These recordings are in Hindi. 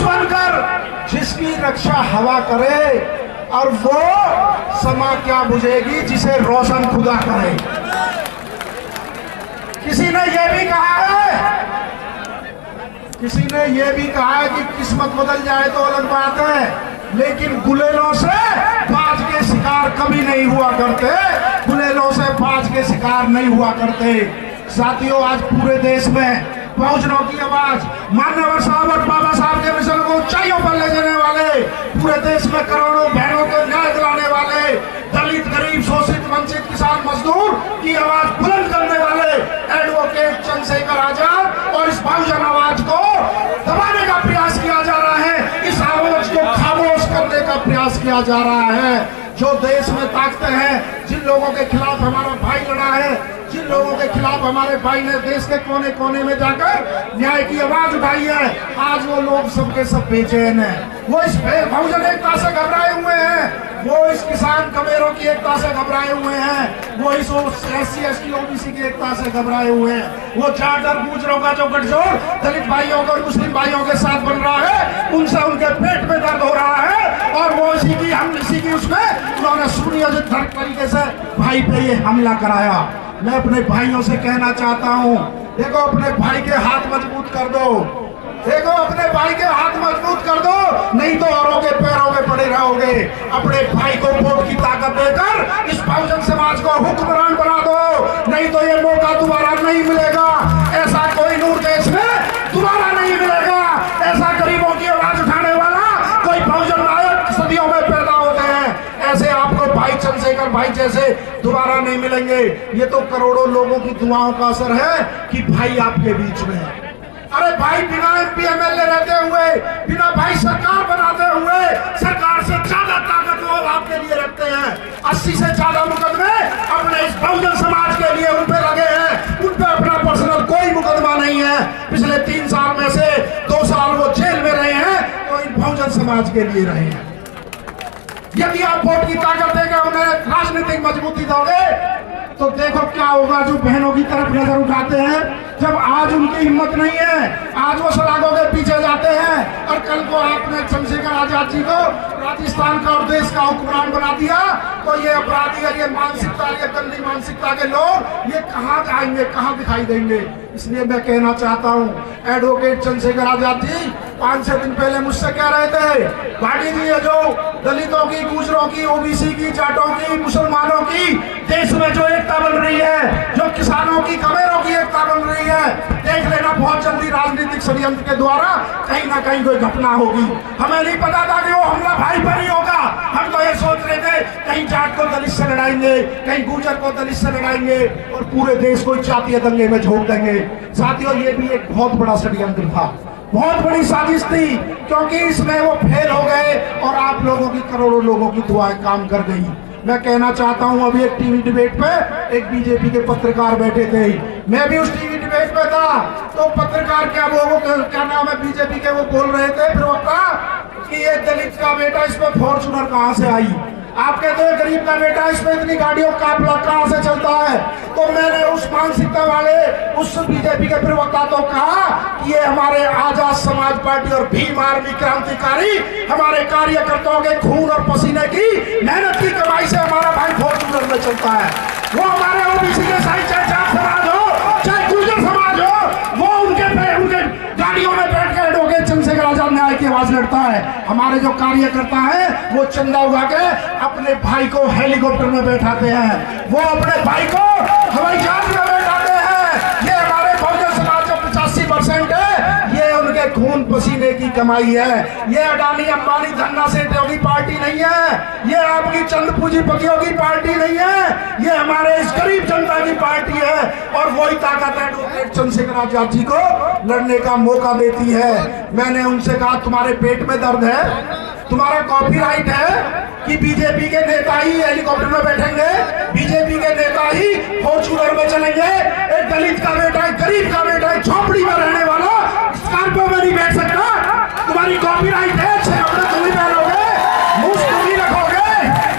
फानूस बनकर जिसकी रक्षा हवा करे, और वो समा क्या बुझेगी जिसे रोशन खुदा करे। किसी ने यह भी कहा है, किसी ने यह भी कहा है कि किस्मत बदल जाए तो अलग बात है, लेकिन गुलेलों से बाज के शिकार कभी नहीं हुआ करते, गुलेलों से बाज के शिकार नहीं हुआ करते। साथियों, आज पूरे देश में बहुजनों की आवाज, मान्यवर साहब और बाबा साहब के मिशन को ऊंचाइयों पर ले जाने वाले, पूरे देश में करोड़ों बहनों को न्याय दिलाने वाले, दलित, गरीब, शोषित, वंचित, किसान, मजदूर की आवाज बुलंद करने वाले एडवोकेट चंद्रशेखर आजाद और इस बहुजन आवाज को दबाने का प्रयास किया जा रहा है, इस आवाज को खामोश करने का प्रयास किया जा रहा है। जो देश में ताकतें हैं, जिन लोगों के खिलाफ हमारा भाई लड़ा है, जिन लोगों के खिलाफ हमारे भाई ने देश के कोने कोने में जाकर न्याय की आवाज उठाई है, आज वो लोग सबके सब बेचैन हैं। वो इस बहुजन एकता से घबराए हुए हैं, वो इस किसान कमेरों की एकता से घबराए हुए हैं, वो इस SC ST OBC की एकता से घबराए हुए हैं। वो जाट और गुजरों का जो गठजोड़ दलित भाइयों को और मुस्लिम भाइयों के साथ बन रहा है, उनसे उनके पेट में दर्द हो रहा है, और वो इसी की उसमें उन्होंने सुनियोजित तरीके से भाई पे ये हमला कराया। मैं अपने भाइयों से कहना चाहता हूँ, देखो अपने भाई के हाथ मजबूत कर दो, देखो अपने भाई के हाथ मजबूत कर दो, नहीं तो औरों के पैरों में पड़े रहोगे। अपने भाई को वोट की ताकत देकर इस बहुजन समाज को हुक्मरान बना दो, नहीं तो ये मौका दोबारा नहीं मिलेगा। ऐसा कोई नूर देश में दोबारा नहीं मिलेगा, ऐसा गरीबों की आवाज उठाने वाला कोई बहुजन नायक सदियों में पैदा होते हैं, ऐसे आपको भाई चंद्रशेखर भाई जैसे दोबारा नहीं मिलेंगे। ये तो करोड़ों लोगों की दुआओं का असर है कि भाई आपके बीच में है। अरे भाई, बिना MP MLA रहते हुए, बिना भाई सरकार बनाते हुए, सरकार से ज्यादा ताकत वो आपके लिए रखते हैं। 80 से ज्यादा मुकदमे अपने इस बहुजन समाज के लिए उन पे लगे हैं, उन पे अपना पर्सनल कोई मुकदमा नहीं है। पिछले 3 साल में से 2 साल वो जेल में रहे हैं, तो इन बहुजन समाज के लिए रहे हैं। यदि आप वोट की ताकत देकर उन्हें राजनीतिक मजबूती दोगे, तो देखो क्या होगा। जो बहनों की तरफ नजर उठाते हैं, जब आज उनकी हिम्मत नहीं है, आज वो सलाखों के पीछे जाते हैं, और कल को आपने चंद्रशेखर आजाद जी को राजस्थान का और देश का हुक्मरान बना दिया, तो ये अपराधी और ये मानसिकता, ये गंदी मानसिकता के लोग ये कहाँ जाएंगे, कहाँ दिखाई देंगे। इसलिए मैं कहना चाहता हूँ, एडवोकेट चंद्रशेखर आजाद जी 5-6 दिन पहले मुझसे कह रहे थे, गाड़ी दी है जो दलितों की, गुजरों की, OBC की, जाटों की, मुसलमानों की देश में जो एकता बन रही है, जो किसानों की, कमेरों की एकता बन रही है, देख लेना बहुत जल्दी राजनीतिक षड्यंत्र के द्वारा कहीं ना कहीं कोई घटना होगी। हमें नहीं पता था कि वो हमला भाई पर ही होगा, हम तो ये सोच रहे थे कहीं जाट को दलित से लड़ाएंगे, कहीं गुजर को दलित से लड़ाएंगे, और पूरे देश को जातीय दंगे में झोंक देंगे। साथियों, ये भी एक बहुत बड़ा षड्यंत्र था, बहुत बड़ी साजिश थी, क्योंकि इसमें वो फेल हो गए और आप लोगों की, करोड़ों लोगों की दुआएं काम कर गई। मैं कहना चाहता हूं, अभी एक टीवी डिबेट पे एक BJP के पत्रकार बैठे थे, मैं भी उस टीवी डिबेट पे था, तो पत्रकार क्या नाम है BJP के, वो बोल रहे थे प्रवक्ता कि ये दलित का बेटा, इसमें फॉर्चूनर कहां से आई। आप कहते हैं गरीब का बेटा, इसमें इतनी गाड़ियों का काफिला कहां से चलता है। तो मैंने उस मानसिकता वाले उस BJP के प्रवक्ता तो कहा कि ये हमारे आजाद समाज पार्टी और भीम आर्मी क्रांतिकारी, हमारे कार्यकर्ताओं के खून और पसीने की मेहनत की कमाई से हमारा भाई फॉर्चूनर में चलता है। वो हमारे OBC के साथ, चाहे जाट समाज हो, चाहे गुर्जर समाज हो, वो उनके गाड़ियों में बैठ के एडवोकेट चंद्रशेखर आजाद न्याय की आवाज लड़ता है। हमारे जो कार्यकर्ता है, वो चंदा उगा के अपने भाई को हेलीकॉप्टर में बैठाते हैं, वो अपने भाई को हवाई जहाज में बैठाते हैं। ये हमारे बहुजन समाज का 85% है, ये उनके खून पसीने की कमाई है। ये अडानी अंबानी धन्ना सेठों की पार्टी नहीं है, ये आपकी चंद पूंजीपतियों की पार्टी नहीं है, ये हमारे इस गरीब जनता की पार्टी है। और वही ताकत एडवोकेट चंद्रशेखर आजाद जी को लड़ने का मौका देती है। मैंने उनसे कहा, तुम्हारे पेट में दर्द है, तुम्हारा कॉपीराइट है कि BJP के नेता ही हेलीकॉप्टर में बैठेंगे, BJP के नेता ही फॉर्चूनर में चलेंगे। एक दलित का बेटा, एक गरीब का बेटा, एक झोपड़ी में रहने वाला स्कॉर्पियो में नहीं बैठ सकता। तुम्हारी कॉपीराइट है, 6 कपड़े तुम ही पहनोगे, मुंह तुम ही रखोगे।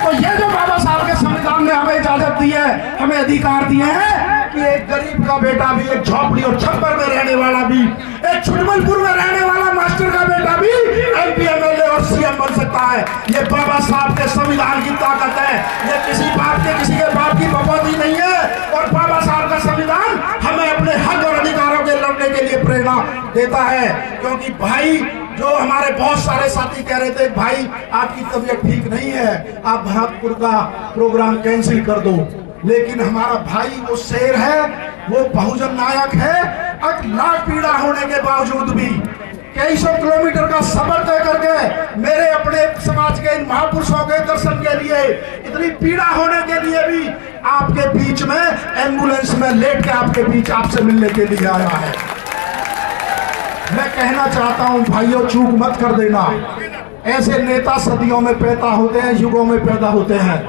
तो ये जो बाबा साहब के संविधान ने हमें इजाजत दी है, हमें अधिकार दिए हैं कि एक गरीब का बेटा भी, एक झोपड़ी और छप्पर में रहने वाला भी, एक छुटमलपुर में रहने वाला मास्टर का बेटा भी MP MLA और CM बन सकता है। ये बाबा साहब के संविधान की ताकत है। ये किसी के बाप की बकौती नहीं है। और बाबा साहब का संविधान हमें अपने हक और अधिकारों के लड़ने के लिए प्रेरणा देता है। क्योंकि भाई, जो हमारे बहुत सारे साथी कह रहे थे, भाई आपकी तबीयत ठीक नहीं है, आप भरतपुर का प्रोग्राम कैंसिल कर दो, लेकिन हमारा भाई वो शेर है, वो बहुजन नायक है। लाख पीड़ा होने के बावजूद भी कई सौ किलोमीटर का सफर तय करके मेरे अपने समाज के इन महापुरुषों के दर्शन के लिए, इतनी पीड़ा होने के लिए भी आपके बीच में एम्बुलेंस में लेट के आपके बीच आपसे मिलने के लिए आया है। मैं कहना चाहता हूं भाइयों, चूक मत कर देना। ऐसे नेता सदियों में पैदा होते हैं, युगों में पैदा होते हैं।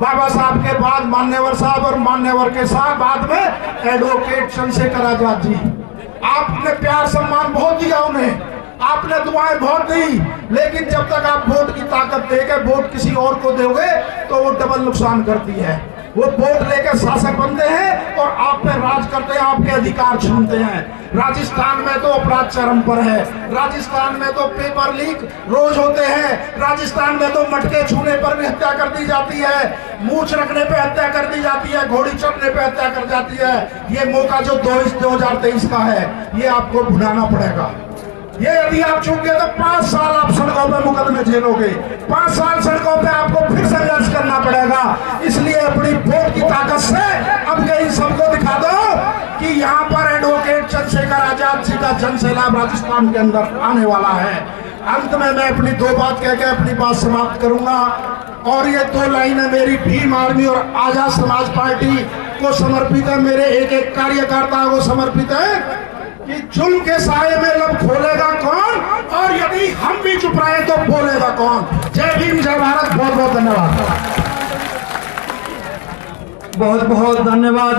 बाबा साहब के बाद मान्यवर साहब और मान्यवर के साथ बाद में एडवोकेट चंद्रशेखर आजाद जी। आपने प्यार सम्मान बहुत दिया उन्हें, आपने दुआएं बहुत दी, लेकिन जब तक आप वोट की ताकत देके वोट किसी और को दोगे तो वो डबल नुकसान करती है। वो वोट लेकर शासक बनते हैं और आप पे राज करते हैं, आपके अधिकार छीनते हैं। राजस्थान में तो अपराध चरम पर है। राजस्थान में तो पेपर लीक रोज होते हैं। राजस्थान में तो मटके छूने पर भी हत्या कर दी जाती है, मूछ रखने पे हत्या कर दी जाती है, घोड़ी चढ़ने पे हत्या कर जाती है। ये मौका जो 2023 का है, ये आपको भुनाना पड़ेगा। ये यदि आप चूक गए तो 5 साल आप सड़कों पे मुकदमे झेलोगे। 5 साल सड़कों पे आपको फिर संघर्ष करना पड़ेगा। इसलिए अपनी वोट की ताकत से अब के इन सबको दिखा दो कि यहाँ पर एडवोकेट चंद्रशेखर आजाद जी का जन सैलाब राजस्थान के अंदर आने वाला है। अंत में मैं अपनी 2 बात कह के अपनी बात समाप्त करूंगा। और ये 2 लाइनें मेरी भीम आर्मी और आजाद समाज पार्टी को समर्पित है, मेरे एक एक कार्यकर्ता को समर्पित है कि जुल्म के साये में लब खोलेगा कौन, और यदि हम भी चुप रहे तो बोलेगा कौन। जय भीम, जय भारत। बहुत बहुत धन्यवाद। बहुत बहुत धन्यवाद।